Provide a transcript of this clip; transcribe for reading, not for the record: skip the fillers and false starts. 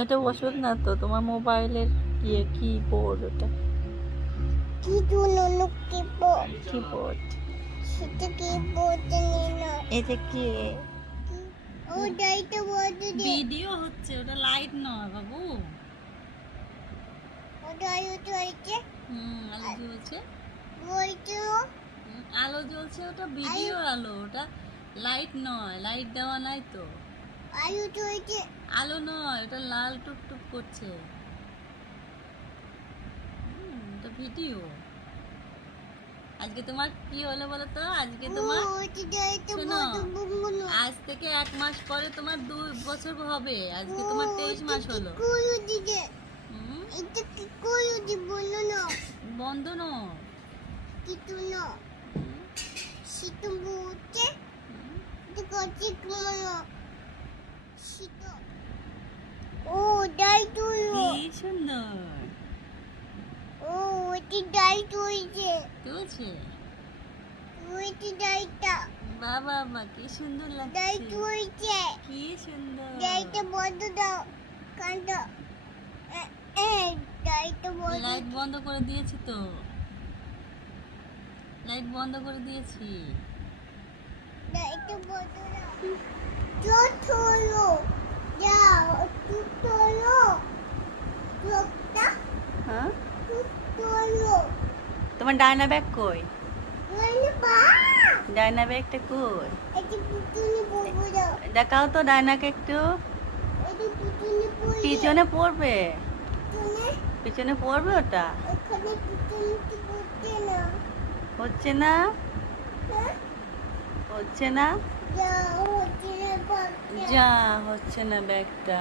এটা ওষুধ না তো, তোমার মোবাইলের কিবোর্ড ওটা। কিবোর্ড এটা কি? ভিডিও হচ্ছে, ওটা লাইট নয় বাবু। আলো জ্বলছে, আলো জ্বলছে, ওটা ভিডিও আলো, ওটা লাইট নয়, লাইট দেওয়া নাই তো। আলো নয়, ওটা লাল টুকটুক করছে, ওটা ভিডিও। আজকে তোমার কি হলো বলো তো? আজকে তোমার শোনো, আজ থেকে 1 মাস পরে তোমার 2 বছর হবে। আজকে তোমার 23 মাস হলো। বন্ধ নয়, কি সুন্দর তুলছে। বাবা বাবা, কি সুন্দর লাগছে, কি সুন্দর। লাইট বন্ধ করে দিয়েছি তো, লাইট বন্ধ করে দিয়েছি। হ্যাঁ, তোমার ডায়না ব্যাগ কই? ডায়না ব্যাগটা কই? দেখাও তো ডায়নাকে একটু। পিছনে পড়বে, পিছনে পড়বে ওটা। হচ্ছে না, হচ্ছে না, যা হচ্ছে না ব্যাগটা।